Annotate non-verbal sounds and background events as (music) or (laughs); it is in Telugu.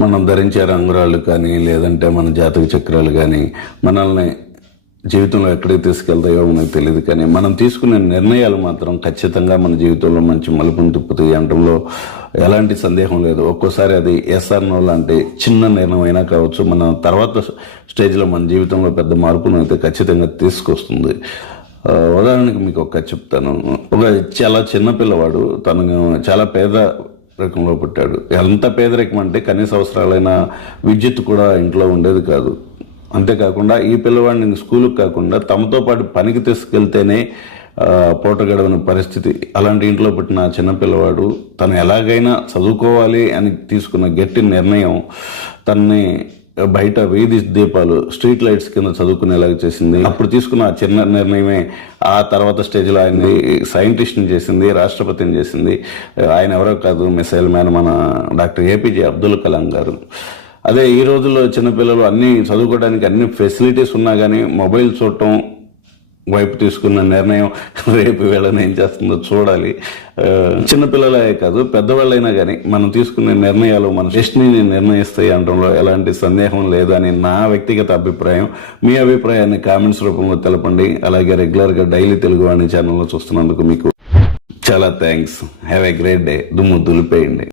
మనం ధరించే రంగురాళ్ళు కానీ లేదంటే మన జాతక చక్రాలు కానీ మనల్ని జీవితంలో ఎక్కడికి తీసుకెళ్తాయో మనకు తెలియదు కానీ మనం తీసుకునే నిర్ణయాలు మాత్రం ఖచ్చితంగా మన జీవితంలో మంచి మలుపును తిప్పుతాయి. అనడంలో ఎలాంటి సందేహం లేదు. ఒక్కోసారి అది ఎస్ఆర్ నో లాంటి చిన్న నిర్ణయం అయినా కావచ్చు మన తర్వాత స్టేజ్లో మన జీవితంలో పెద్ద మార్పును అయితే ఖచ్చితంగా తీసుకొస్తుంది. ఉదాహరణకి మీకు ఒక చెప్తాను. ఒక చాలా చిన్న పిల్లవాడు తను చాలా పేద రకంలో పుట్టాడు. ఎంత పేదరికం అంటే కనీస అవసరాలైన విద్యుత్ కూడా ఇంట్లో ఉండేది కాదు. అంతేకాకుండా ఈ పిల్లవాడిని స్కూలుకు కాకుండా తమతో పాటు పనికి తీసుకెళ్తేనే పూట గడవని పరిస్థితి. అలాంటి ఇంట్లో పుట్టిన చిన్నపిల్లవాడు చిన్న పిల్లవాడు తను ఎలాగైనా చదువుకోవాలి అని తీసుకున్న గట్టి నిర్ణయం తన్ని బయట వీధి దీపాలు స్ట్రీట్ లైట్స్ కింద చదువుకునేలాగా చేసింది. అప్పుడు తీసుకున్న చిన్న నిర్ణయమే ఆ తర్వాత స్టేజ్లో ఆయన్ని సైంటిస్ట్ని చేసింది రాష్ట్రపతిని చేసింది. ఆయన ఎవరో కాదు మిసైల్ మ్యాన్ మన doctor A P J Abdul Kalam garu. అదే ఈ రోజుల్లో చిన్నపిల్లలు అన్ని చదువుకోవడానికి అన్ని ఫెసిలిటీస్ ఉన్నా కానీ మొబైల్ చూడటం వైపు తీసుకున్న నిర్ణయం (laughs) రేపు వీళ్ళని ఏం చేస్తుందో చూడాలి. చిన్నపిల్లలే కాదు పెద్దవాళ్ళైనా కానీ మనం తీసుకునే నిర్ణయాలు మన డెస్టినీని నిర్ణయిస్తాయి అనడంలో ఎలాంటి సందేహం లేదని నా వ్యక్తిగత అభిప్రాయం. మీ అభిప్రాయాన్ని కామెంట్స్ రూపంలో తెలపండి. అలాగే రెగ్యులర్గా డైలీ తెలుగు వాణి ఛానల్లో చూస్తున్నందుకు మీకు చాలా thanks. Have a great day. దుమ్ము దులిపేయండి.